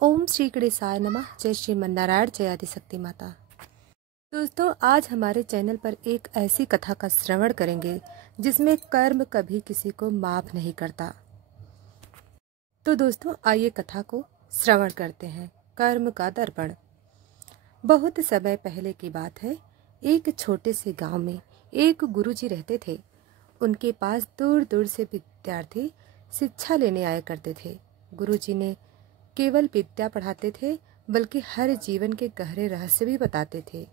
ओम श्री गणेशाय नमः। जय श्रीमन्नारायण, जय आदिशक्ति माता। दोस्तों, आज हमारे चैनल पर एक ऐसी कथा का श्रवण करेंगे जिसमें कर्म कभी किसी को माफ नहीं करता। तो दोस्तों, आइए कथा को श्रवण करते हैं। कर्म का दर्पण। बहुत समय पहले की बात है। एक छोटे से गांव में एक गुरुजी रहते थे। उनके पास दूर दूर से विद्यार्थी शिक्षा लेने आया करते थे। गुरुजी ने केवल विद्या पढ़ाते थे, बल्कि हर जीवन के गहरे रहस्य भी बताते थे।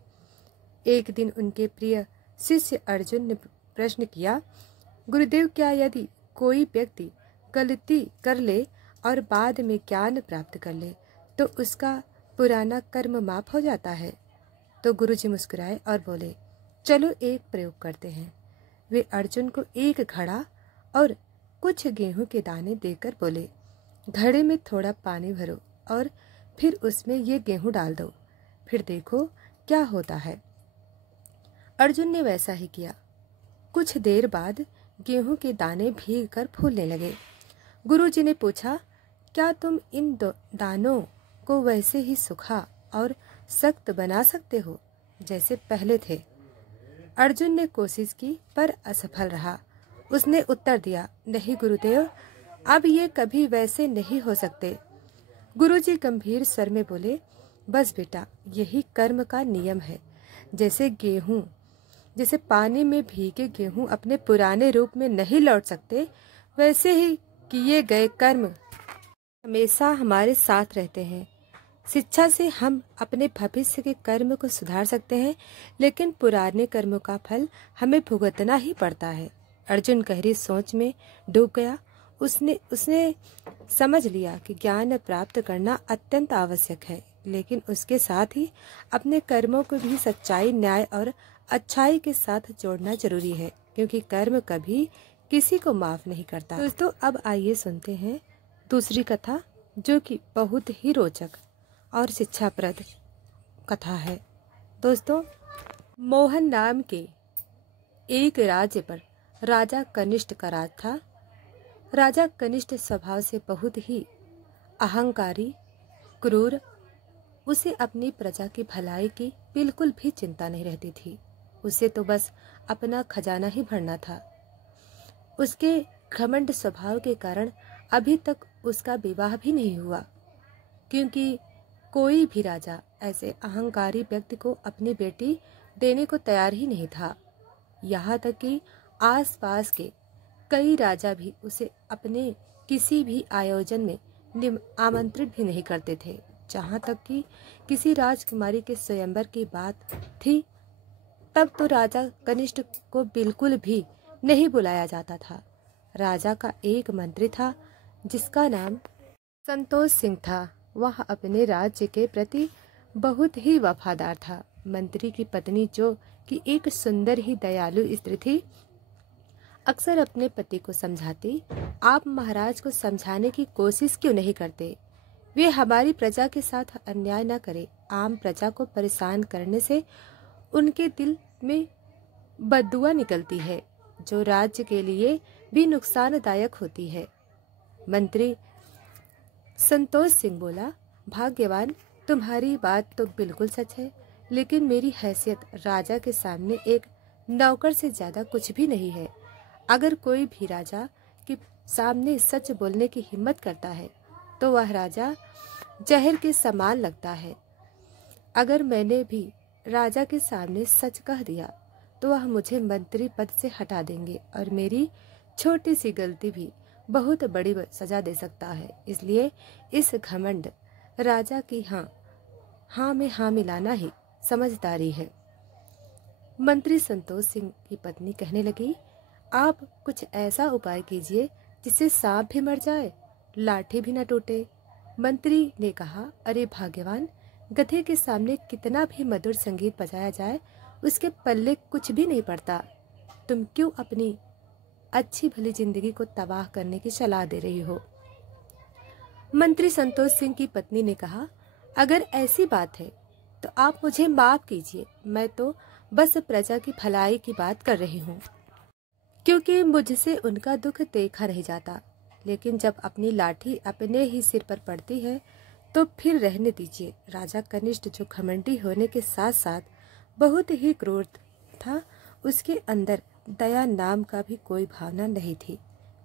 एक दिन उनके प्रिय शिष्य अर्जुन ने प्रश्न किया, गुरुदेव, क्या यदि कोई व्यक्ति गलती कर ले और बाद में ज्ञान प्राप्त कर ले तो उसका पुराना कर्म माफ हो जाता है? तो गुरुजी मुस्कुराए और बोले, चलो एक प्रयोग करते हैं। वे अर्जुन को एक घड़ा और कुछ गेहूं के दाने देकर बोले, घड़े में थोड़ा पानी भरो और फिर उसमें ये गेहूं डाल दो, फिर देखो क्या होता है। अर्जुन ने वैसा ही किया। कुछ देर बाद गेहूं के दाने भीग कर फूलने लगे। गुरुजी ने पूछा, क्या तुम इन दानों को वैसे ही सूखा और सख्त बना सकते हो जैसे पहले थे? अर्जुन ने कोशिश की पर असफल रहा। उसने उत्तर दिया, नहीं गुरुदेव, अब ये कभी वैसे नहीं हो सकते। गुरुजी गंभीर स्वर में बोले, बस बेटा, यही कर्म का नियम है। जैसे पानी में भीगे गेहूं अपने पुराने रूप में नहीं लौट सकते, वैसे ही किए गए कर्म हमेशा हमारे साथ रहते हैं। शिक्षा से हम अपने भविष्य के कर्म को सुधार सकते हैं, लेकिन पुराने कर्मों का फल हमें भुगतना ही पड़ता है। अर्जुन गहरी सोच में डूब गया। उसने समझ लिया कि ज्ञान प्राप्त करना अत्यंत आवश्यक है, लेकिन उसके साथ ही अपने कर्मों को भी सच्चाई, न्याय और अच्छाई के साथ जोड़ना जरूरी है, क्योंकि कर्म कभी किसी को माफ नहीं करता। दोस्तों, अब आइए सुनते हैं दूसरी कथा, जो कि बहुत ही रोचक और शिक्षाप्रद कथा है। दोस्तों, मोहन नाम के एक राज्य पर राजा कनिष्ठ का राज था। राजा कनिष्ठ स्वभाव से बहुत ही अहंकारी, क्रूर। उसे अपनी प्रजा की भलाई की बिल्कुल भी चिंता नहीं रहती थी। उसे तो बस अपना खजाना ही भरना था। उसके घमंड स्वभाव के कारण अभी तक उसका विवाह भी नहीं हुआ, क्योंकि कोई भी राजा ऐसे अहंकारी व्यक्ति को अपनी बेटी देने को तैयार ही नहीं था। यहाँ तक कि आसपास के कई राजा भी उसे अपने किसी भी आयोजन में आमंत्रित भी नहीं करते थे। जहाँ तक कि किसी राजकुमारी के स्वयंवर की बात थी, तब तो राजा कनिष्ठ को बिल्कुल भी नहीं बुलाया जाता था। राजा का एक मंत्री था जिसका नाम संतोष सिंह था। वह अपने राज्य के प्रति बहुत ही वफादार था। मंत्री की पत्नी, जो कि एक सुंदर ही दयालु स्त्री थी, अक्सर अपने पति को समझाती, आप महाराज को समझाने की कोशिश क्यों नहीं करते? वे हमारी प्रजा के साथ अन्याय न करे। आम प्रजा को परेशान करने से उनके दिल में बददुआ निकलती है, जो राज्य के लिए भी नुकसानदायक होती है। मंत्री संतोष सिंह बोला, भाग्यवान, तुम्हारी बात तो बिल्कुल सच है, लेकिन मेरी हैसियत राजा के सामने एक नौकर से ज्यादा कुछ भी नहीं है। अगर कोई भी राजा के सामने सच बोलने की हिम्मत करता है तो वह राजा जहर के समान लगता है। अगर मैंने भी राजा के सामने सच कह दिया तो वह मुझे मंत्री पद से हटा देंगे और मेरी छोटी सी गलती भी बहुत बड़ी सजा दे सकता है। इसलिए इस घमंड राजा की हाँ में हाँ मिलाना ही समझदारी है। मंत्री संतोष सिंह की पत्नी कहने लगी, आप कुछ ऐसा उपाय कीजिए जिससे सांप भी मर जाए, लाठी भी न टूटे। मंत्री ने कहा, अरे भाग्यवान, गधे के सामने कितना भी मधुर संगीत बजाया जाए, उसके पल्ले कुछ भी नहीं पड़ता। तुम क्यों अपनी अच्छी भली जिंदगी को तबाह करने की सलाह दे रही हो? मंत्री संतोष सिंह की पत्नी ने कहा, अगर ऐसी बात है तो आप मुझे माफ कीजिए। मैं तो बस प्रजा की भलाई की बात कर रही हूँ, क्योंकि मुझसे उनका दुख देखा नहीं जाता। लेकिन जब अपनी लाठी अपने ही सिर पर पड़ती है तो फिर रहने दीजिए। राजा कनिष्ठ, जो घमंडी होने के साथ साथ बहुत ही क्रूर था, उसके अंदर दया नाम का भी कोई भावना नहीं थी।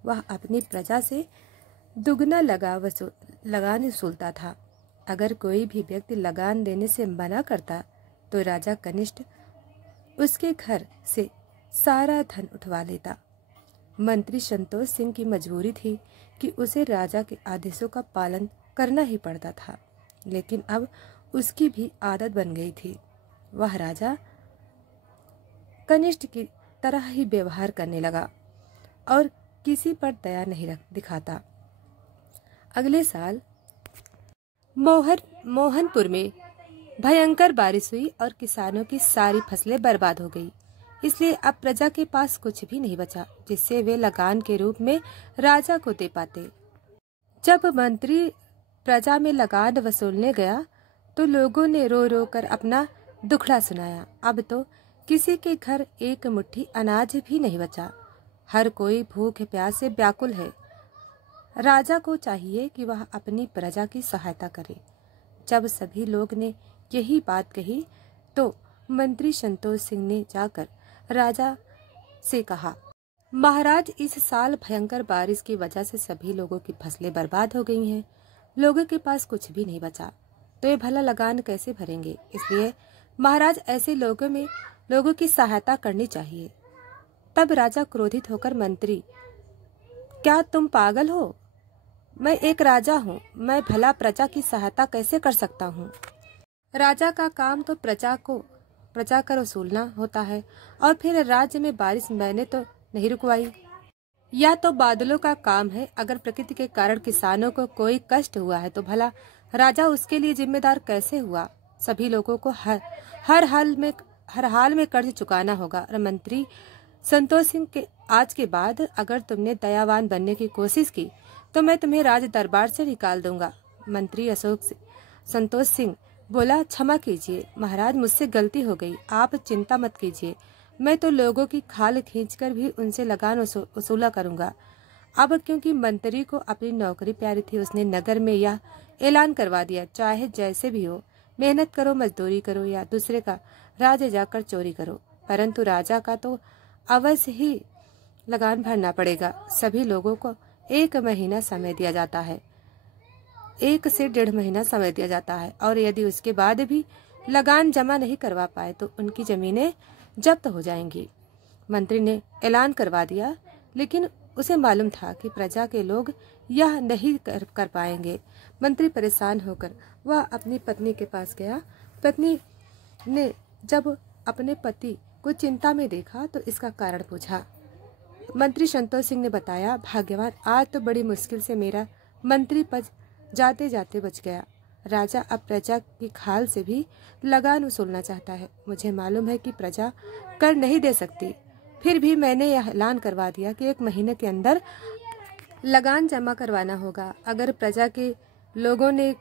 वह अपनी प्रजा से दुगना लगान वसूलता था। अगर कोई भी व्यक्ति लगान देने से मना करता तो राजा कनिष्ठ उसके घर से सारा धन उठवा लेता। मंत्री संतोष सिंह की मजबूरी थी कि उसे राजा के आदेशों का पालन करना ही पड़ता था, लेकिन अब उसकी भी आदत बन गई थी। वह राजा कनिष्ठ की तरह ही व्यवहार करने लगा और किसी पर दया नहीं दिखाता। अगले साल मोहनपुर में भयंकर बारिश हुई और किसानों की सारी फसलें बर्बाद हो गई। इसलिए अब प्रजा के पास कुछ भी नहीं बचा जिससे वे लगान के रूप में राजा को दे पाते। जब मंत्री प्रजा में लगान वसूलने गया तो लोगों ने रो रो कर अपना दुखड़ा सुनाया। अब तो किसी के घर एक मुट्ठी अनाज भी नहीं बचा। हर कोई भूख प्यास से व्याकुल है। राजा को चाहिए कि वह अपनी प्रजा की सहायता करे। जब सभी लोग ने यही बात कही तो मंत्री संतोष सिंह ने जाकर राजा से कहा, महाराज, इस साल भयंकर बारिश की वजह से सभी लोगों की फसलें बर्बाद हो गई हैं। लोगों के पास कुछ भी नहीं बचा तो ये भला लगान कैसे भरेंगे। इसलिए महाराज, ऐसे लोगों की सहायता करनी चाहिए। तब राजा क्रोधित होकर, मंत्री, क्या तुम पागल हो? मैं एक राजा हूँ, मैं भला प्रजा की सहायता कैसे कर सकता हूँ? राजा का काम तो प्रजा कर वसूलना होता है, और फिर राज्य में बारिश मैंने तो नहीं रुकवाई। यह तो बादलों का काम है। अगर प्रकृति के कारण किसानों को कोई कष्ट हुआ है तो भला राजा उसके लिए जिम्मेदार कैसे हुआ? सभी लोगों को हर हाल में कर्ज चुकाना होगा। और मंत्री संतोष सिंह के आज के बाद अगर तुमने दयावान बनने की कोशिश की तो मैं तुम्हें राज दरबार से निकाल दूंगा। मंत्री संतोष सिंह बोला, क्षमा कीजिए महाराज, मुझसे गलती हो गई। आप चिंता मत कीजिए, मैं तो लोगों की खाल खींचकर भी उनसे लगान वसूला करूंगा। अब क्योंकि मंत्री को अपनी नौकरी प्यारी थी, उसने नगर में यह ऐलान करवा दिया, चाहे जैसे भी हो, मेहनत करो, मजदूरी करो या दूसरे का राज्य जाकर चोरी करो, परंतु राजा का तो अवश्य ही लगान भरना पड़ेगा। सभी लोगों को 1 महीना समय दिया जाता है, 1 से 1.5 महीना समय दिया जाता है, और यदि उसके बाद भी लगान जमा नहीं करवा पाए तो उनकी जमीनें जब्त हो जाएंगी। मंत्री ने ऐलान करवा दिया, लेकिन उसे मालूम था कि प्रजा के लोग यह नहीं कर पाएंगे। मंत्री परेशान होकर वह अपनी पत्नी के पास गया। पत्नी ने जब अपने पति को चिंता में देखा तो इसका कारण पूछा। मंत्री संतोष सिंह ने बताया, भाग्यवान, आज तो बड़ी मुश्किल से मेरा मंत्री पद जाते जाते बच गया। राजा अब प्रजा की खाल से भी लगान वसूलना चाहता है। मुझे मालूम है कि प्रजा कर नहीं दे सकती, फिर भी मैंने यह ऐलान करवा दिया कि 1 महीने के अंदर लगान जमा करवाना होगा। अगर प्रजा के लोगों ने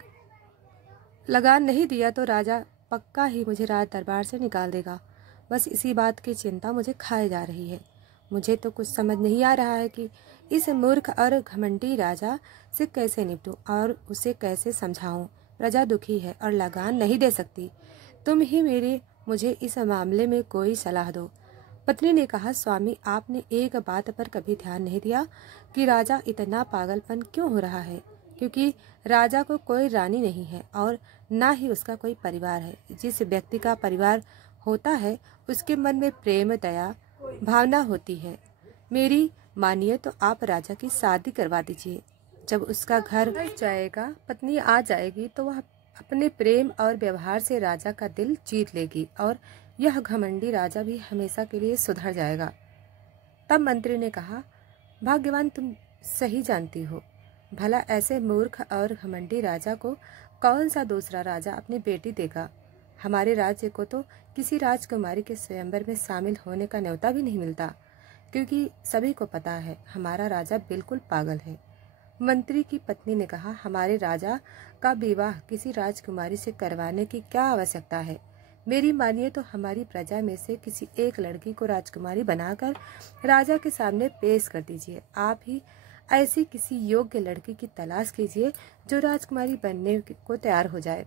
लगान नहीं दिया तो राजा पक्का ही मुझे राज दरबार से निकाल देगा। बस इसी बात की चिंता मुझे खाए जा रही है। मुझे तो कुछ समझ नहीं आ रहा है कि इस मूर्ख और घमंडी राजा से कैसे निपटूं और उसे कैसे समझाऊं। प्रजा दुखी है और लगान नहीं दे सकती। तुम ही मुझे इस मामले में कोई सलाह दो। पत्नी ने कहा, स्वामी, आपने एक बात पर कभी ध्यान नहीं दिया कि राजा इतना पागलपन क्यों हो रहा है, क्योंकि राजा को कोई रानी नहीं है और ना ही उसका कोई परिवार है। जिस व्यक्ति का परिवार होता है उसके मन में प्रेम, दया भावना होती है। मेरी मानिए तो आप राजा की शादी करवा दीजिए। जब उसका घर जाएगा, पत्नी आ जाएगी, तो वह अपने प्रेम और व्यवहार से राजा का दिल जीत लेगी और यह घमंडी राजा भी हमेशा के लिए सुधर जाएगा। तब मंत्री ने कहा, भाग्यवान, तुम सही जानती हो। भला ऐसे मूर्ख और घमंडी राजा को कौन सा दूसरा राजा अपनी बेटी देगा? हमारे राज्य को तो किसी राजकुमारी के स्वयंवर में शामिल होने का न्योता भी नहीं मिलता, क्योंकि सभी को पता है हमारा राजा बिल्कुल पागल है। मंत्री की पत्नी ने कहा, हमारे राजा का विवाह किसी राजकुमारी से करवाने की क्या आवश्यकता है? मेरी मानिए तो हमारी प्रजा में से किसी एक लड़की को राजकुमारी बनाकर राजा के सामने पेश कर दीजिए। आप ही ऐसी किसी योग्य लड़की की तलाश कीजिए जो राजकुमारी बनने को तैयार हो जाए।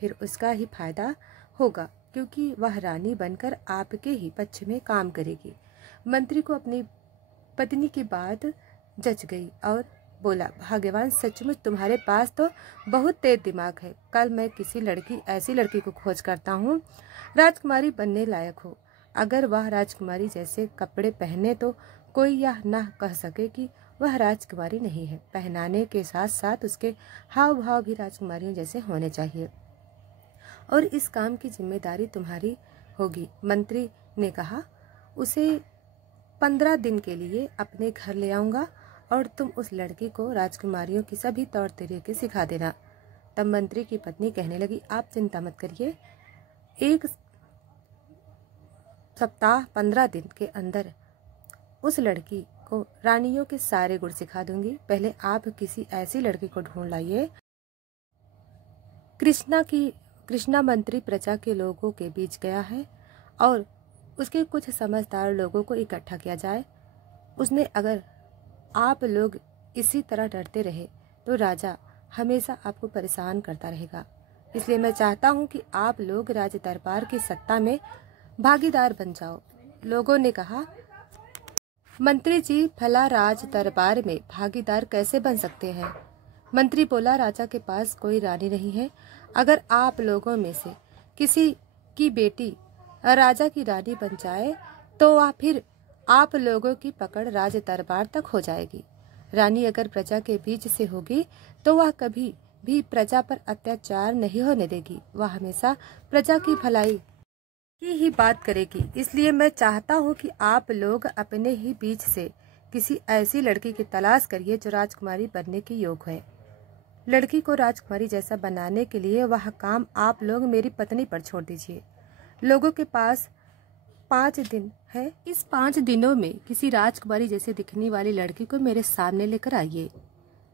फिर उसका ही फायदा होगा, क्योंकि वह रानी बनकर आपके ही पक्ष में काम करेगी। मंत्री को अपनी पत्नी की बात जच गई और बोला, भाग्यवान, सचमुच तुम्हारे पास तो बहुत तेज दिमाग है। कल मैं किसी ऐसी लड़की को खोज करता हूँ राजकुमारी बनने लायक हो। अगर वह राजकुमारी जैसे कपड़े पहने तो कोई यह न कह सके कि वह राजकुमारी नहीं है। पहनाने के साथ साथ उसके हाव भाव भी राजकुमारियों जैसे होने चाहिए, और इस काम की जिम्मेदारी तुम्हारी होगी। मंत्री ने कहा, उसे 15 दिन के लिए अपने घर ले आऊंगा और तुम उस लड़की को राजकुमारियों की सभी तौर तरीके सिखा देना। तब मंत्री की पत्नी कहने लगी, आप चिंता मत करिए, 1 सप्ताह 15 दिन के अंदर उस लड़की को रानियों के सारे गुण सिखा दूंगी। पहले आप किसी ऐसी लड़की को ढूंढ लाइए। कृष्णा मंत्री प्रजा के लोगों के बीच गया है और उसके कुछ समझदार लोगों को इकट्ठा किया जाए। उसने अगर आप लोग इसी तरह डरते रहे तो राजा हमेशा आपको परेशान करता रहेगा। इसलिए मैं चाहता हूं कि आप लोग राज दरबार की सत्ता में भागीदार बन जाओ। लोगों ने कहा, मंत्री जी, भला राज दरबार में भागीदार कैसे बन सकते हैं? मंत्री बोला, राजा के पास कोई रानी नहीं है। अगर आप लोगों में से किसी की बेटी राजा की रानी बन जाए तो फिर आप लोगों की पकड़ राज दरबार तक हो जाएगी। रानी अगर प्रजा के बीच से होगी तो वह कभी भी प्रजा पर अत्याचार नहीं होने देगी। वह हमेशा प्रजा की भलाई की ही बात करेगी। इसलिए मैं चाहता हूँ कि आप लोग अपने ही बीच से किसी ऐसी लड़की की तलाश करिए जो राजकुमारी बनने की योग्य है। लड़की को राजकुमारी जैसा बनाने के लिए वह काम आप लोग मेरी पत्नी पर छोड़ दीजिए। लोगों के पास 5 दिन है। इस 5 दिनों में किसी राजकुमारी जैसे दिखने वाली लड़की को मेरे सामने लेकर आइए।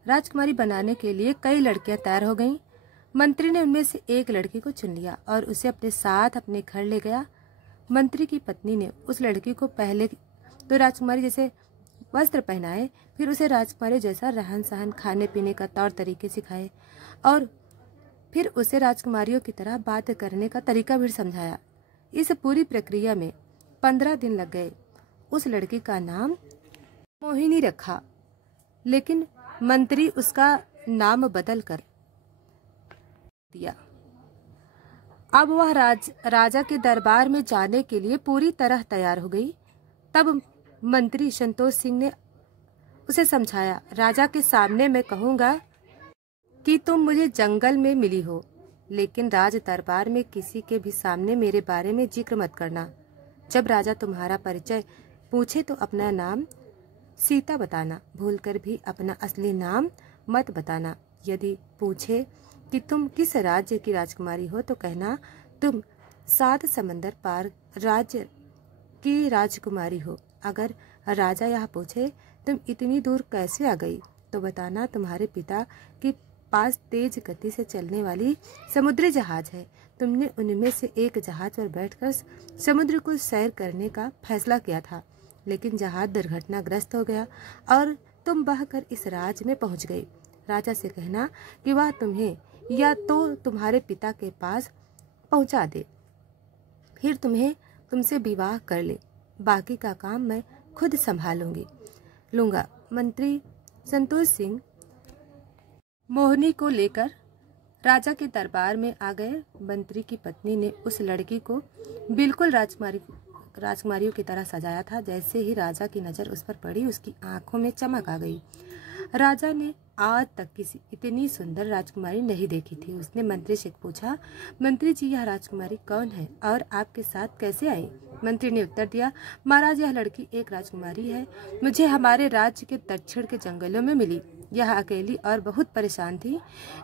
राजकुमारी बनाने के लिए कई लड़कियां तैयार हो गईं। मंत्री ने उनमें से एक लड़की को चुन लिया और उसे अपने साथ अपने घर ले गया। मंत्री की पत्नी ने उस लड़की को पहले तो राजकुमारी जैसे वस्त्र पहनाए, फिर उसे राजकुमारी जैसा रहन सहन, खाने पीने का तौर तरीके सिखाए और फिर उसे राजकुमारियों की तरह बात करने का तरीका भी समझाया। इस पूरी प्रक्रिया में 15 दिन लग गए। उस लड़की का नाम मोहिनी रखा, लेकिन मंत्री उसका नाम बदल कर दिया। अब वह राजा के दरबार में जाने के लिए पूरी तरह तैयार हो गई। तब मंत्री संतोष सिंह ने उसे समझाया, राजा के सामने मैं कहूँगा कि तुम मुझे जंगल में मिली हो, लेकिन राज दरबार में किसी के भी सामने मेरे बारे में जिक्र मत करना। जब राजा तुम्हारा परिचय पूछे तो अपना नाम सीता बताना, भूलकर भी अपना असली नाम मत बताना। यदि पूछे कि तुम किस राज्य की राजकुमारी हो तो कहना तुम 7 समंदर पार राज्य की राजकुमारी हो। अगर राजा यह पूछे तुम इतनी दूर कैसे आ गई तो बताना तुम्हारे पिता के पास तेज गति से चलने वाली समुद्री जहाज है। तुमने उनमें से एक जहाज पर बैठकर समुद्र को सैर करने का फैसला किया था, लेकिन जहाज दुर्घटनाग्रस्त हो गया और तुम बहकर इस राज्य में पहुंच गई। राजा से कहना कि वह तुम्हें या तो तुम्हारे पिता के पास पहुंचा दे, फिर तुमसे विवाह कर ले। बाकी का काम मैं खुद लूंगा। मंत्री संतोष सिंह मोहिनी को लेकर राजा के दरबार में आ गए। मंत्री की पत्नी ने उस लड़की को बिल्कुल राजकुमारियों की तरह सजाया था। जैसे ही राजा की नज़र उस पर पड़ी, उसकी आंखों में चमक आ गई। राजा ने आज तक किसी इतनी सुंदर राजकुमारी नहीं देखी थी। उसने मंत्री से पूछा, मंत्री जी, यह राजकुमारी कौन है और आपके साथ कैसे आई? मंत्री ने उत्तर दिया, महाराज, यह लड़की एक राजकुमारी है। मुझे हमारे राज्य के दक्षिण के जंगलों में मिली। यह अकेली और बहुत परेशान थी,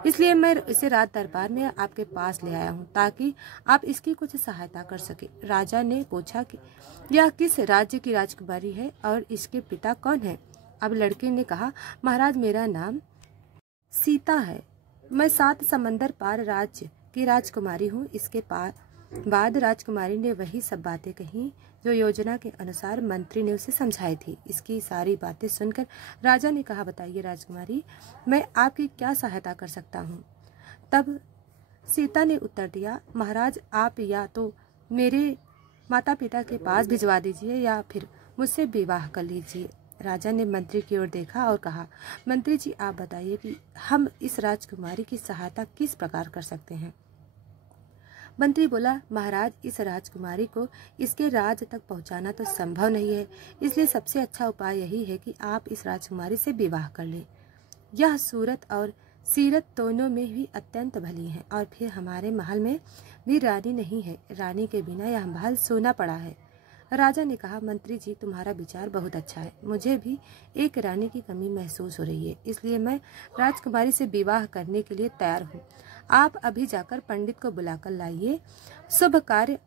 इसलिए मैं इसे राज दरबार में आपके पास ले आया हूँ ताकि आप इसकी कुछ सहायता कर सके। राजा ने पूछा कि यह किस राज्य की राजकुमारी है और इसके पिता कौन है? अब लड़की ने कहा, महाराज, मेरा नाम सीता है। मैं 7 समंदर पार राज्य की राजकुमारी हूँ। इसके बाद राजकुमारी ने वही सब बातें कही जो योजना के अनुसार मंत्री ने उसे समझाई थी। इसकी सारी बातें सुनकर राजा ने कहा, बताइए राजकुमारी, मैं आपकी क्या सहायता कर सकता हूँ। तब सीता ने उत्तर दिया, महाराज आप या तो मेरे माता पिता के पास भिजवा दीजिए या फिर मुझसे विवाह कर लीजिए। राजा ने मंत्री की ओर देखा और कहा, मंत्री जी आप बताइए कि हम इस राजकुमारी की सहायता किस प्रकार कर सकते हैं। मंत्री बोला, महाराज इस राजकुमारी को इसके राज तक पहुंचाना तो संभव नहीं है, इसलिए सबसे अच्छा उपाय यही है कि आप इस राजकुमारी से विवाह कर लें। यह सूरत और सीरत दोनों में भी अत्यंत भली है और फिर हमारे महल में भी रानी नहीं है। रानी के बिना यह महल सोना पड़ा है। राजा ने कहा, मंत्री जी तुम्हारा विचार बहुत अच्छा है। मुझे भी एक रानी की कमी महसूस हो रही है, इसलिए मैं राजकुमारी से विवाह करने के लिए तैयार हूँ। आप अभी जाकर पंडित को बुलाकर लाइए। शुभ कार्य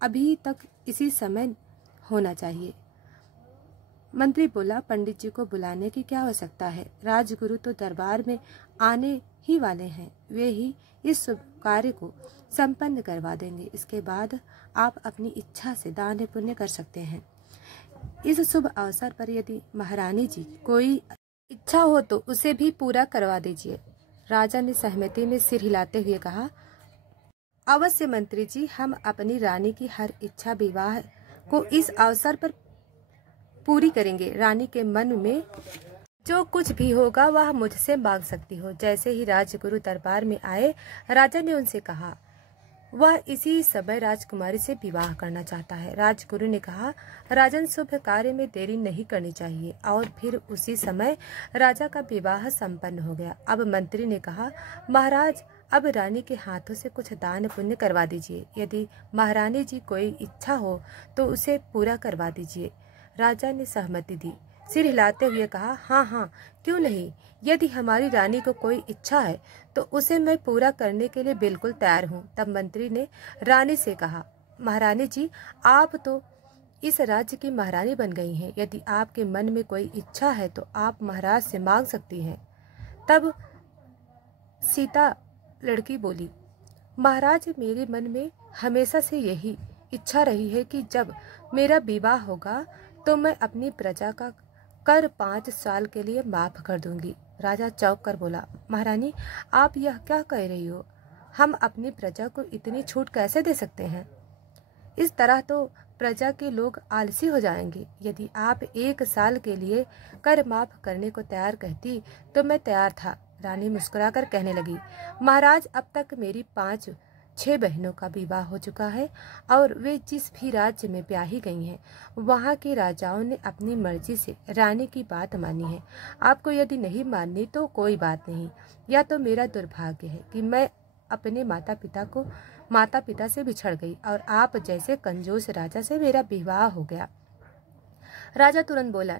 अभी तक इसी समय होना चाहिए। मंत्री बोला, पंडित जी को बुलाने की क्या आवश्यकता है, राजगुरु तो दरबार में आने ही वाले हैं, वे ही इस शुभ कार्य को संपन्न करवा देंगे। इसके बाद आप अपनी इच्छा से दान पुण्य कर सकते हैं। इस शुभ अवसर पर यदि महारानी जी कोई इच्छा हो तो उसे भी पूरा करवा दीजिए। राजा ने सहमति में सिर हिलाते हुए कहा, अवश्य मंत्री जी, हम अपनी रानी की हर इच्छा विवाह को इस अवसर पर पूरी करेंगे। रानी के मन में जो कुछ भी होगा वह मुझसे मांग सकती हो। जैसे ही राजगुरु दरबार में आए, राजा ने उनसे कहा वह इसी समय राजकुमारी से विवाह करना चाहता है। राजगुरु ने कहा, राजन शुभ कार्य में देरी नहीं करनी चाहिए। और फिर उसी समय राजा का विवाह संपन्न हो गया। अब मंत्री ने कहा, महाराज अब रानी के हाथों से कुछ दान पुण्य करवा दीजिए। यदि महारानी जी कोई इच्छा हो तो उसे पूरा करवा दीजिए। राजा ने सहमति दी, सिर हिलाते हुए कहा, हाँ हाँ क्यों नहीं, यदि हमारी रानी को कोई इच्छा है तो उसे मैं पूरा करने के लिए बिल्कुल तैयार हूँ। तब मंत्री ने रानी से कहा, महारानी जी आप तो इस राज्य की महारानी बन गई हैं, यदि आपके मन में कोई इच्छा है तो आप महाराज से मांग सकती हैं। तब सीता लड़की बोली, महाराज मेरे मन में हमेशा से यही इच्छा रही है कि जब मेरा विवाह होगा तो मैं अपनी प्रजा का कर 5 साल के लिए माफ कर दूंगी। राजा चौंक कर बोला, महारानी आप यह क्या कह रही हो, हम अपनी प्रजा को इतनी छूट कैसे दे सकते हैं। इस तरह तो प्रजा के लोग आलसी हो जाएंगे। यदि आप 1 साल के लिए कर माफ करने को तैयार कहती तो मैं तैयार था। रानी मुस्कुराकर कहने लगी, महाराज अब तक मेरी 5-6 बहनों का विवाह हो चुका है और वे जिस भी राज्य में ब्याही गई हैं वहाँ के राजाओं ने अपनी मर्जी से रानी की बात मानी है। आपको यदि नहीं माननी तो कोई बात नहीं, या तो मेरा दुर्भाग्य है कि मैं अपने माता पिता से बिछड़ गई और आप जैसे कंजूस राजा से मेरा विवाह हो गया। राजा तुरंत बोला,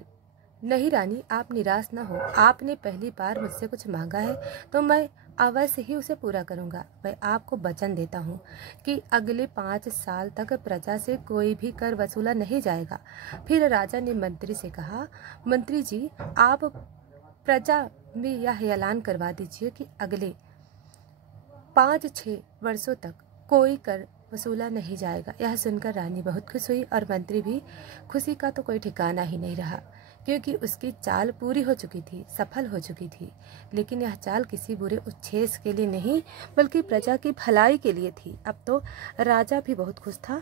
नहीं रानी आप निराश न हो, आपने पहली बार मुझसे कुछ मांगा है तो मैं अवश्य ही उसे पूरा करूंगा। मैं आपको वचन देता हूँ कि अगले 5 साल तक प्रजा से कोई भी कर वसूला नहीं जाएगा। फिर राजा ने मंत्री से कहा, मंत्री जी आप प्रजा में यह ऐलान करवा दीजिए कि अगले 5-6 वर्षों तक कोई कर वसूला नहीं जाएगा। यह सुनकर रानी बहुत खुश हुई और मंत्री भी खुशी का तो कोई ठिकाना ही नहीं रहा, क्योंकि उसकी चाल पूरी हो चुकी थी, सफल हो चुकी थी। लेकिन यह चाल किसी बुरे उच्छेद के लिए नहीं बल्कि प्रजा की भलाई के लिए थी। अब तो राजा भी बहुत खुश था।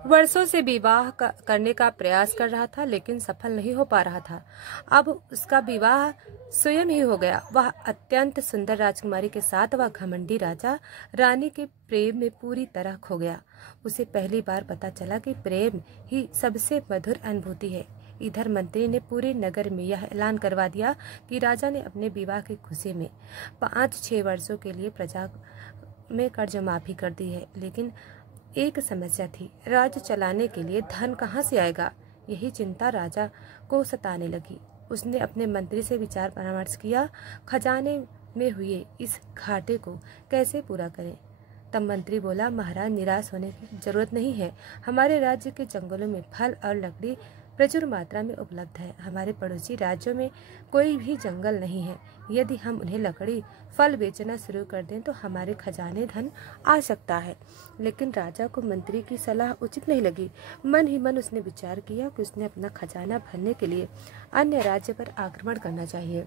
वर्षों से विवाह करने का प्रयास कर रहा था लेकिन सफल नहीं हो पा रहा था। अब उसका विवाह स्वयं ही हो गया। वह अत्यंत सुंदर राजकुमारी के साथ वह घमंडी राजा रानी के प्रेम में पूरी तरह खो गया। उसे पहली बार पता चला कि प्रेम ही सबसे मधुर अनुभूति है। इधर मंत्री ने पूरे नगर में यह ऐलान करवा दिया कि राजा ने अपने विवाह की खुशी में 5-6 वर्षों के लिए प्रजा में कर्ज माफी कर दी है। लेकिन एक समस्या थी, राज्य चलाने के लिए धन कहाँ से आएगा। यही चिंता राजा को सताने लगी। उसने अपने मंत्री से विचार परामर्श किया, खजाने में हुए इस घाटे को कैसे पूरा करें। तब मंत्री बोला, महाराज निराश होने की जरूरत नहीं है। हमारे राज्य के जंगलों में फल और लकड़ी प्रचुर मात्रा में उपलब्ध है। हमारे पड़ोसी राज्यों में कोई भी जंगल नहीं है। यदि हम उन्हें लकड़ी फल बेचना शुरू कर दें तो हमारे खजाने धन आ सकता है। लेकिन राजा को मंत्री की सलाह उचित नहीं लगी। मन ही मन उसने विचार किया कि उसने अपना खजाना भरने के लिए अन्य राज्य पर आक्रमण करना चाहिए,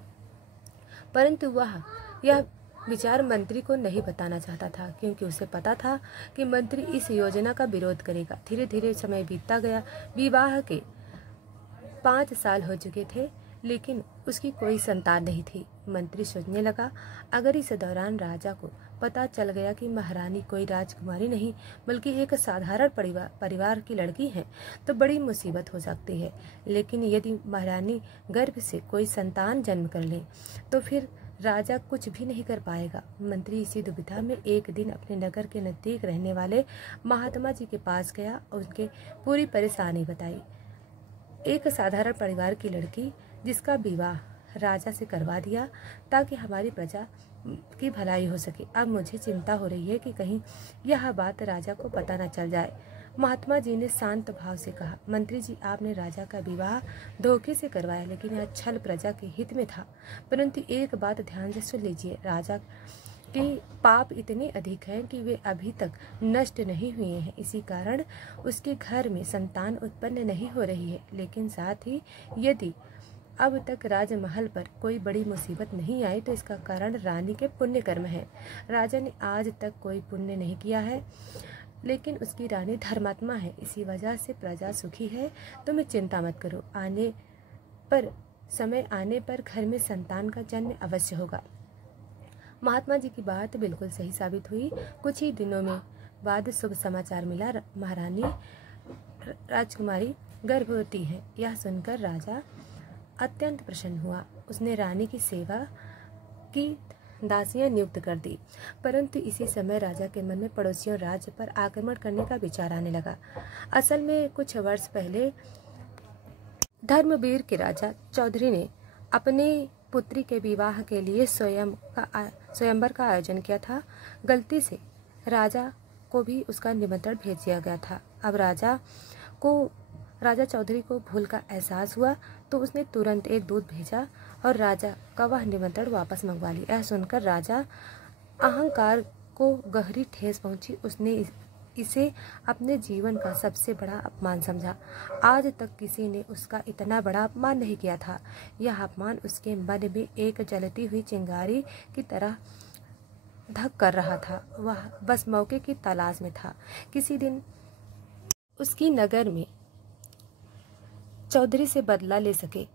परंतु वह यह विचार मंत्री को नहीं बताना चाहता था, क्योंकि उसे पता था कि मंत्री इस योजना का विरोध करेगा। धीरे धीरे समय बीतता गया। विवाह के 5 साल हो चुके थे, लेकिन उसकी कोई संतान नहीं थी। मंत्री सोचने लगा, अगर इस दौरान राजा को पता चल गया कि महारानी कोई राजकुमारी नहीं बल्कि एक साधारण परिवार की लड़की है तो बड़ी मुसीबत हो सकती है। लेकिन यदि महारानी गर्भ से कोई संतान जन्म कर ले तो फिर राजा कुछ भी नहीं कर पाएगा। मंत्री इसी दुविधा में एक दिन अपने नगर के नज़दीक रहने वाले महात्मा जी के पास गया और उनके पूरी परेशानी बताई। एक साधारण परिवार की लड़की जिसका विवाह राजा से करवा दिया ताकि हमारी प्रजा की भलाई हो सके। अब मुझे चिंता हो रही है कि कहीं यह बात राजा को पता न चल जाए। महात्मा जी ने शांत भाव से कहा, मंत्री जी, आपने राजा का विवाह धोखे से करवाया, लेकिन यह छल प्रजा के हित में था। परंतु एक बात ध्यान से सुन लीजिए, राजा के पाप इतने अधिक हैं कि वे अभी तक नष्ट नहीं हुए हैं। इसी कारण उसके घर में संतान उत्पन्न नहीं हो रही है। लेकिन साथ ही यदि अब तक राजमहल पर कोई बड़ी मुसीबत नहीं आई तो इसका कारण रानी के पुण्य कर्म है। राजा ने आज तक कोई पुण्य नहीं किया है, लेकिन उसकी रानी धर्मात्मा है। इसी वजह से प्रजा सुखी है। तुम्हें चिंता मत करो, समय आने पर घर में संतान का जन्म अवश्य होगा। महात्मा जी की बात बिल्कुल सही साबित हुई। कुछ ही दिनों में बाद शुभ समाचार मिला, महारानी राजकुमारी गर्भवती है। यह सुनकर राजा अत्यंत प्रसन्न हुआ। उसने रानी की सेवा की दासियां नियुक्त कर दी। परंतु इसी समय राजा के मन में पड़ोसियों राज्य पर आक्रमण करने का विचार आने लगा। असल में कुछ वर्ष पहले धर्मवीर के राजा चौधरी ने अपने पुत्री के विवाह के लिए स्वयंवर का आयोजन किया था। गलती से राजा को भी उसका निमंत्रण भेज दिया गया था। अब राजा चौधरी को भूल का एहसास हुआ तो उसने तुरंत एक दूत भेजा और राजा का वह निमंत्रण वापस मंगवा लिया। यह सुनकर राजा अहंकार को गहरी ठेस पहुंची। उसने इसे अपने जीवन का सबसे बड़ा अपमान समझा। आज तक किसी ने उसका इतना बड़ा अपमान नहीं किया था। यह अपमान उसके मन में एक जलती हुई चिंगारी की तरह धक कर रहा था। वह बस मौके की तलाश में था। किसी दिन उसकी नगर में चौधरी से बदला ले सके।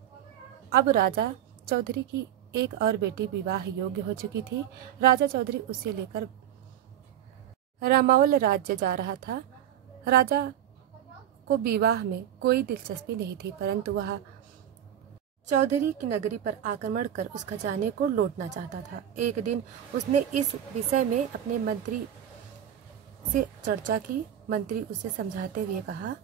अब राजा चौधरी की एक और बेटी विवाह योग्य हो चुकी थी। राजा चौधरी उसे लेकर रामावल राज्य जा रहा था। राजा को विवाह में कोई दिलचस्पी नहीं थी, परंतु वह चौधरी की नगरी पर आक्रमण कर उस खजाने को लूटना चाहता था। एक दिन उसने इस विषय में अपने मंत्री से चर्चा की। मंत्री उसे समझाते हुए कहा,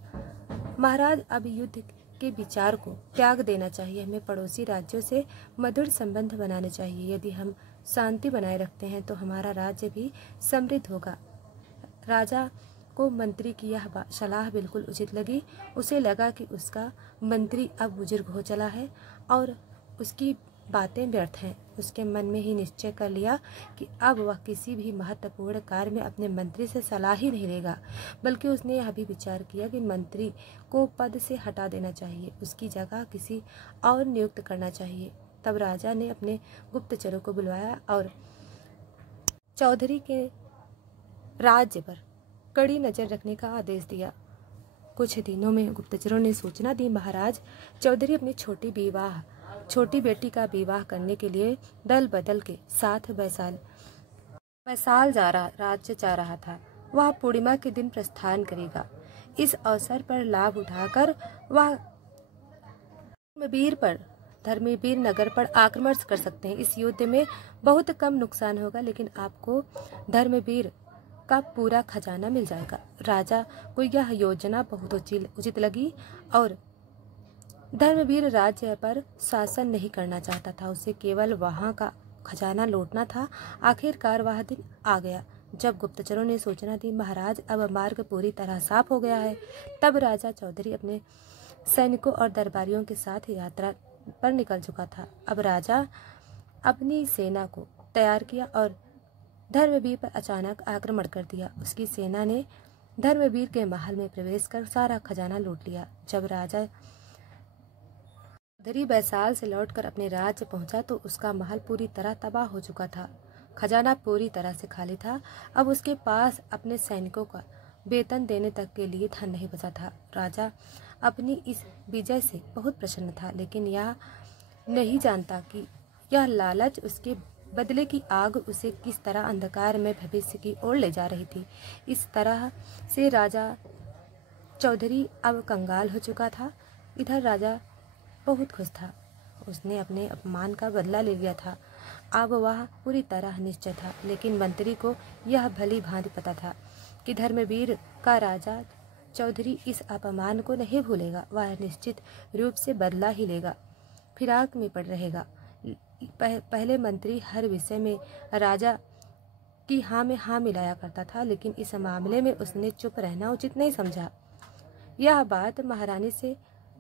महाराज, अब युद्ध के विचार को त्याग देना चाहिए। हमें पड़ोसी राज्यों से मधुर संबंध बनाने चाहिए। यदि हम शांति बनाए रखते हैं तो हमारा राज्य भी समृद्ध होगा। राजा को मंत्री की यह सलाह बिल्कुल उचित लगी। उसे लगा कि उसका मंत्री अब बुजुर्ग हो चला है और उसकी बातें व्यर्थ हैं। उसके मन में ही निश्चय कर लिया कि अब वह किसी भी महत्वपूर्ण कार्य में अपने मंत्री से सलाह ही नहीं लेगा, बल्कि उसने यह भी विचार किया कि मंत्री को पद से हटा देना चाहिए, उसकी जगह किसी और नियुक्त करना चाहिए। तब राजा ने अपने गुप्तचरों को बुलवाया और चौधरी के राज्य पर कड़ी नजर रखने का आदेश दिया। कुछ दिनों में गुप्तचरों ने सूचना दी, महाराज, चौधरी अपनी छोटी बेटी का विवाह करने के लिए दल बदल के साथ वैशाल राज्य जा रहा था। वह पूर्णिमा के दिन प्रस्थान करेगा। इस अवसर पर लाभ उठाकर वह धर्मवीर नगर पर आक्रमण कर सकते हैं। इस युद्ध में बहुत कम नुकसान होगा, लेकिन आपको धर्मवीर का पूरा खजाना मिल जाएगा। राजा को यह योजना बहुत उचित लगी और धर्मवीर राज्य पर शासन नहीं करना चाहता था, उसे केवल वहां का खजाना लूटना था। आखिरकार वह दिन आ गया जब गुप्तचरों ने सूचना दी, महाराज, अब मार्ग पूरी तरह साफ हो गया है। तब राजा चौधरी अपने सैनिकों और दरबारियों के साथ यात्रा पर निकल चुका था। अब राजा अपनी सेना को तैयार किया और धर्मवीर पर अचानक आक्रमण कर दिया। उसकी सेना ने धर्मवीर के महल में प्रवेश कर सारा खजाना लूट लिया। जब राजा चौधरी बैसाल से लौटकर अपने राज्य पहुंचा तो उसका महल पूरी तरह तबाह हो चुका था। खजाना पूरी तरह से खाली था। अब उसके पास अपने सैनिकों का वेतन देने तक के लिए धन नहीं बचा था। राजा अपनी इस विजय से बहुत प्रसन्न था, लेकिन यह नहीं जानता कि यह लालच उसके बदले की आग उसे किस तरह अंधकार में भविष्य की ओर ले जा रही थी। इस तरह से राजा चौधरी अब कंगाल हो चुका था। इधर राजा बहुत खुश था। उसने अपने अपमान का बदला ले लिया था। अब वह पूरी तरह निश्चय था, लेकिन मंत्री को यह भली भांति पता था कि धर्मवीर का राजा चौधरी इस अपमान को नहीं भूलेगा। वह निश्चित रूप से बदला ही लेगा, फिराक में पड़ रहेगा। पहले मंत्री हर विषय में राजा की हाँ में हाँ मिलाया करता था, लेकिन इस मामले में उसने चुप रहना उचित नहीं समझा। यह बात महारानी से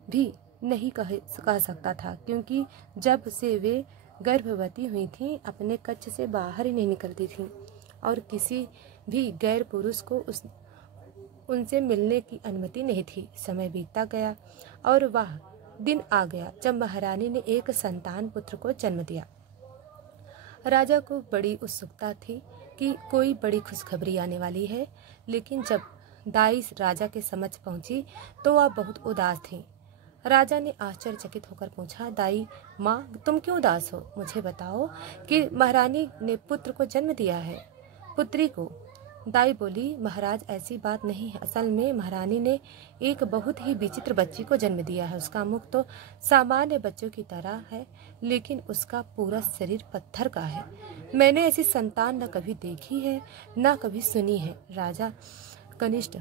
भी नहीं कह सकता था, क्योंकि जब से वे गर्भवती हुई थीं अपने कक्ष से बाहर ही नहीं निकलती थीं और किसी भी गैर पुरुष को उनसे मिलने की अनुमति नहीं थी। समय बीतता गया और वह दिन आ गया जब महारानी ने एक संतान पुत्र को जन्म दिया। राजा को बड़ी उत्सुकता थी कि कोई बड़ी खुशखबरी आने वाली है, लेकिन जब दाई राजा के समक्ष पहुंची तो वह बहुत उदास थी। राजा ने आश्चर्यचकित होकर पूछा, दाई माँ, तुम क्यों उदास हो? मुझे बताओ कि महारानी ने पुत्र को जन्म दिया है। पुत्री को। दाई बोली, महाराज ऐसी बात नहीं है। असल में महारानी ने एक बहुत ही विचित्र बच्ची को जन्म दिया है। उसका मुख तो सामान्य बच्चों की तरह है, लेकिन उसका पूरा शरीर पत्थर का है। मैंने ऐसी संतान न कभी देखी है न कभी सुनी है। राजा कनिष्ठ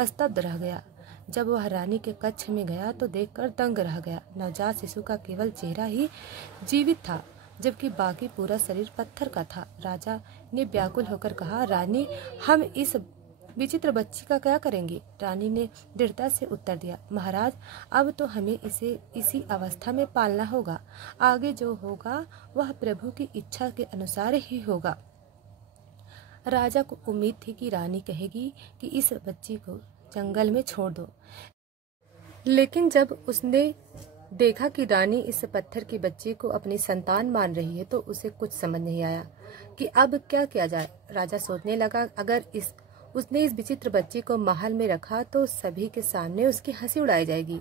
स्तब्ध रह गया। जब वह रानी के कक्ष में गया तो देखकर दंग रह गया। नवजात शिशु का केवल चेहरा ही जीवित था, जबकि बाकी पूरा शरीर पत्थर का था। राजा ने व्याकुल होकर कहा, रानी, हम इस विचित्र बच्ची का क्या करेंगे? रानी ने दृढ़ता से उत्तर दिया, महाराज, अब तो हमें इसे इसी अवस्था में पालना होगा। आगे जो होगा वह प्रभु की इच्छा के अनुसार ही होगा। राजा को उम्मीद थी कि रानी कहेगी कि इस बच्ची को जंगल में छोड़ दो, लेकिन जब उसने देखा कि रानी इस पत्थर की बच्ची को अपनी संतान मान रही है तो उसे कुछ समझ नहीं आया कि अब क्या किया जाए। राजा सोचने लगा, अगर उसने इस विचित्र बच्ची को महल में रखा तो सभी के सामने उसकी हंसी उड़ाई जाएगी।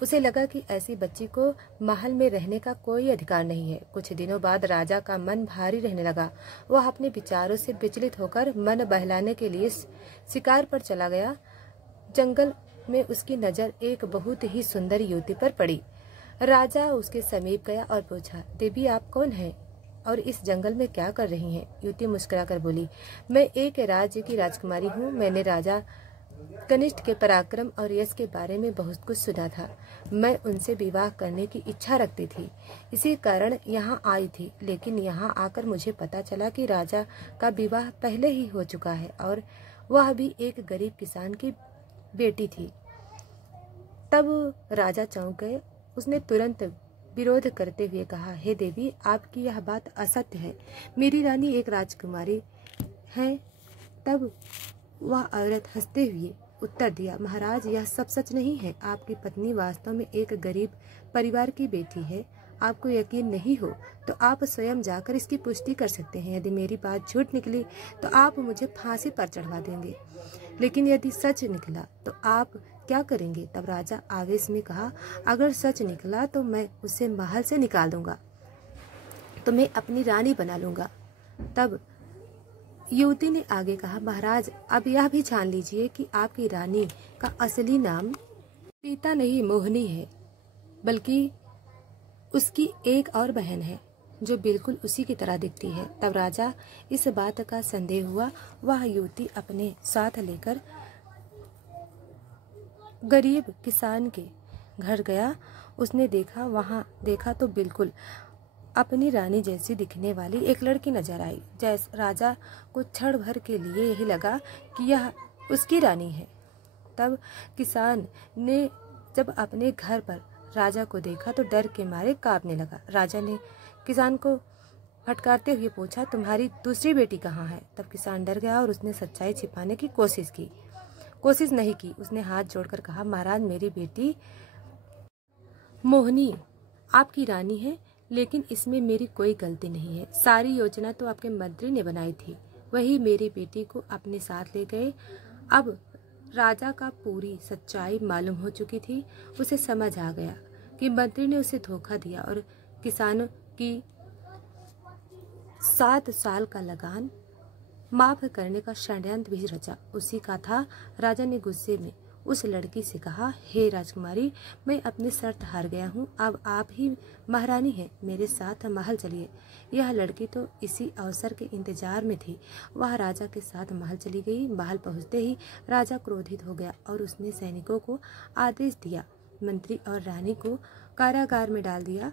उसे लगा कि ऐसी बच्ची को महल में रहने का कोई अधिकार नहीं है। कुछ दिनों बाद राजा का मन भारी रहने लगा। वह अपने विचारों से विचलित होकर मन बहलाने के लिए शिकार पर चला गया। जंगल में उसकी नजर एक बहुत ही सुंदर युवती पर पड़ी। राजा उसके समीप गया और पूछा, देवी, आप कौन हैं और इस जंगल में क्या कर रही हैं? युवती मुस्कुराकर बोली, मैं एक राज्य की राजकुमारी हूँ। मैंने राजा कनिष्ठ के पराक्रम और यश के बारे में बहुत कुछ सुना था। मैं उनसे विवाह करने की इच्छा रखती थी, इसी कारण यहाँ आई थी। लेकिन यहाँ आकर मुझे पता चला कि राजा का विवाह पहले ही हो चुका है और वह भी एक गरीब किसान की बेटी थी। तब राजा चौंक गए। उसने तुरंत विरोध करते हुए कहा, हे देवी, आपकी यह बात असत्य है। मेरी रानी एक राजकुमारी है। तब वह औरत हंसते हुए उत्तर दिया, महाराज, यह सब सच नहीं है। आपकी पत्नी वास्तव में एक गरीब परिवार की बेटी है। आपको यकीन नहीं हो तो आप स्वयं जाकर इसकी पुष्टि कर सकते हैं। यदि मेरी बात झूठ निकली तो आप मुझे फांसी पर चढ़वा देंगे, लेकिन यदि सच निकला तो आप क्या करेंगे? तब राजा आवेश में कहा, अगर सच निकला तो मैं उसे महल से निकाल दूंगा, तो मैं अपनी रानी बना लूंगा। तब युवती ने आगे कहा, महाराज, अब यह भी जान लीजिए कि आपकी रानी का असली नाम सीता नहीं मोहिनी है, बल्कि उसकी एक और बहन है जो बिल्कुल उसी की तरह दिखती है। तब राजा इस बात का संदेह हुआ। वह युवती अपने साथ लेकर गरीब किसान के घर गया। उसने देखा तो बिल्कुल अपनी रानी जैसी दिखने वाली एक लड़की नजर आई। जैसे राजा को क्षण भर के लिए यही लगा कि यह उसकी रानी है। तब किसान ने जब अपने घर पर राजा को देखा तो डर के मारे कांपने लगा। राजा ने किसान को फटकारते हुए पूछा, तुम्हारी दूसरी बेटी कहाँ है? तब किसान डर गया और उसने सच्चाई छिपाने की कोशिश नहीं की। उसने हाथ जोड़कर कहा, महाराज, मेरी बेटी मोहिनी आपकी रानी है, लेकिन इसमें मेरी कोई गलती नहीं है। सारी योजना तो आपके मंत्री ने बनाई थी, वही मेरी बेटी को अपने साथ ले गए। अब राजा का पूरी सच्चाई मालूम हो चुकी थी। उसे समझ आ गया कि मंत्री ने उसे धोखा दिया और किसानों की 7 साल का लगान माफ करने का षड्यंत्र भी रचा उसी का था। राजा ने गुस्से में उस लड़की से कहा, हे राजकुमारी, मैं अपनी शर्त हार गया हूँ। अब आप ही महारानी हैं, मेरे साथ महल चलिए। यह लड़की तो इसी अवसर के इंतजार में थी। वह राजा के साथ महल चली गई। महल पहुँचते ही राजा क्रोधित हो गया और उसने सैनिकों को आदेश दिया, मंत्री और रानी को कारागार में डाल दिया।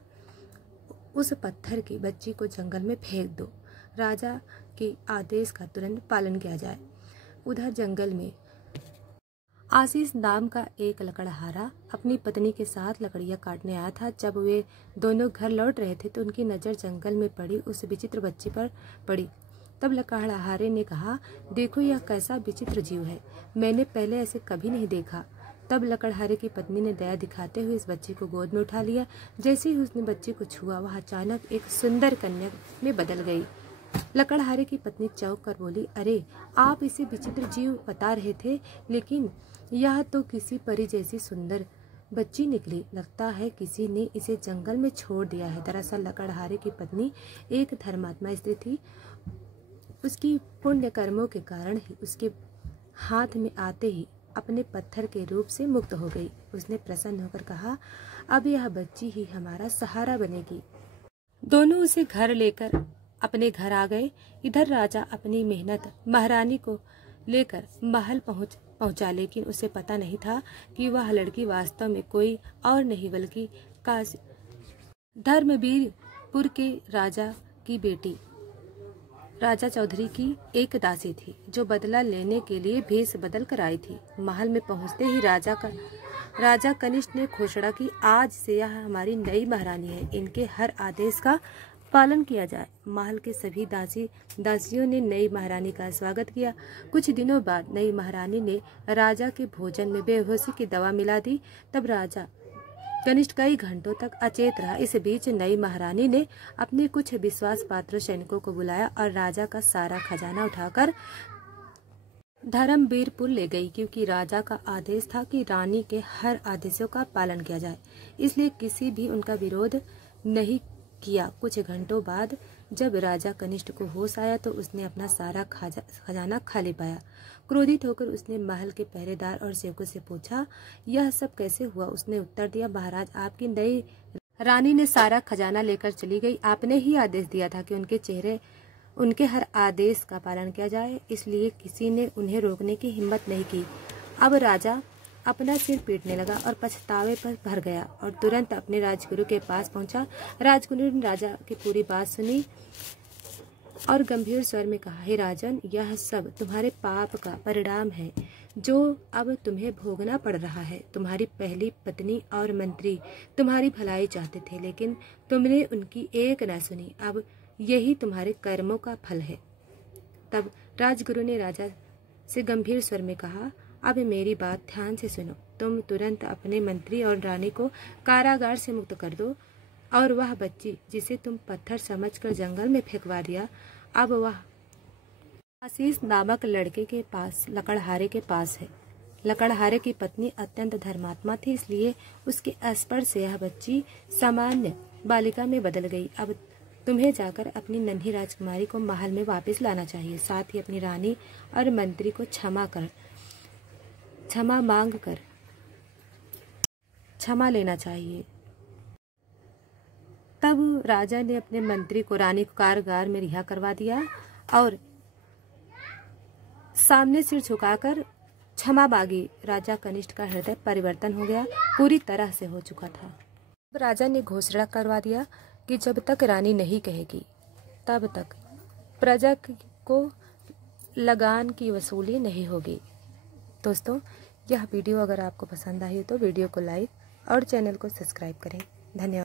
उस पत्थर की बच्ची को जंगल में फेंक दो। राजा के आदेश का तुरंत पालन किया जाए। उधर जंगल में आशीष नाम का एक लकड़हारा अपनी पत्नी के साथ लकड़ियां काटने आया था। जब वे दोनों घर लौट रहे थे तो उनकी नज़र जंगल में पड़ी उस विचित्र बच्ची पर पड़ी। तब लकड़हारे ने कहा, देखो यह कैसा विचित्र जीव है, मैंने पहले ऐसे कभी नहीं देखा। तब लकड़हारे की पत्नी ने दया दिखाते हुए इस बच्ची को गोद में उठा लिया। जैसे ही उसने बच्ची को छुआ, वह अचानक एक सुंदर कन्या में बदल गई। लकड़हारे की पत्नी चौंक कर बोली, अरे, आप इसे विचित्र जीव बता रहे थे, लेकिन यह तो किसी परी जैसी सुंदर बच्ची निकली। लगता है किसी ने इसे जंगल में छोड़ दिया है। दरअसल लकड़हारे की पत्नी एक धर्मात्मा स्त्री थी। उसकी पुण्य कर्मों के कारण ही उसके हाथ में आते ही अपने पत्थर के रूप से मुक्त हो गई। उसने प्रसन्न होकर कहा, अब यह बच्ची ही हमारा सहारा बनेगी। दोनों उसे घर लेकर अपने घर आ गए। इधर राजा अपनी मेहनत महारानी को लेकर महल पहुंचा, लेकिन उसे पता नहीं था कि वह लड़की वास्तव में कोई और नहीं बल्कि धर्मवीरपुर के राजा की बेटी राजा चौधरी की एक दासी थी, जो बदला लेने के लिए भेष बदल कर आई थी। महल में पहुंचते ही राजा कनिष्ठ ने घोषणा की, आज से यह हमारी नई महारानी है, इनके हर आदेश का पालन किया जाए। महल के सभी दासियों ने नई महारानी का स्वागत किया। कुछ दिनों बाद नई महारानी ने राजा के भोजन में बेहोशी की दवा मिला दी। तब राजा कनिष्ठ कई घंटों तक अचेत रहा। इस बीच नई महारानी ने अपने कुछ विश्वास पात्र सैनिकों को बुलाया और राजा का सारा खजाना उठाकर धर्मवीरपुर ले गई, क्योंकि राजा का आदेश था कि रानी के हर आदेशों का पालन किया जाए, इसलिए किसी भी उनका विरोध नहीं किया। कुछ घंटों बाद जब राजा कनिष्ठ को होश आया तो उसने अपना सारा खजाना खाली पाया। क्रोधित होकर उसने महल के पहरेदार और सेवकों से पूछा, यह सब कैसे हुआ? उसने उत्तर दिया, महाराज, आपकी नई रानी ने सारा खजाना लेकर चली गई। आपने ही आदेश दिया था कि उनके हर आदेश का पालन किया जाए, इसलिए किसी ने उन्हें रोकने की हिम्मत नहीं की। अब राजा अपना सिर पीटने लगा और पछतावे पर भर गया और तुरंत अपने राजगुरु के पास पहुंचा। राजगुरु ने राजा की पूरी बात सुनी और गंभीर स्वर में कहा, हे राजन, यह सब तुम्हारे पाप का परिणाम है जो अब तुम्हें भोगना पड़ रहा है। तुम्हारी पहली पत्नी और मंत्री तुम्हारी भलाई चाहते थे, लेकिन तुमने उनकी एक न सुनी। अब यही तुम्हारे कर्मों का फल है। तब राजगुरु ने राजा से गंभीर स्वर में कहा, अब मेरी बात ध्यान से सुनो। तुम तुरंत अपने मंत्री और रानी को कारागार से मुक्त कर दो, और वह बच्ची जिसे तुम पत्थर समझकर जंगल में फेंकवा दिया, अब वह आशीष नामक लड़के के पास, लकड़हारे के पास है। लकड़हारे की पत्नी अत्यंत धर्मात्मा थी, इसलिए उसके स्पर्श से यह बच्ची सामान्य बालिका में बदल गई। अब तुम्हें जाकर अपनी नन्ही राजकुमारी को महल में वापस लाना चाहिए। साथ ही अपनी रानी और मंत्री को क्षमा मांग कर क्षमा लेना चाहिए। तब राजा ने अपने मंत्री को रानी को कारागार में रिहा करवा दिया और सामने सिर झुकाकर क्षमा मांगी। राजा कनिष्ठ का हृदय परिवर्तन हो गया, पूरी तरह से हो चुका था। राजा ने घोषणा करवा दिया कि जब तक रानी नहीं कहेगी तब तक प्रजा को लगान की वसूली नहीं होगी। दोस्तों, यह वीडियो अगर आपको पसंद आई हो तो वीडियो को लाइक और चैनल को सब्सक्राइब करें। धन्यवाद।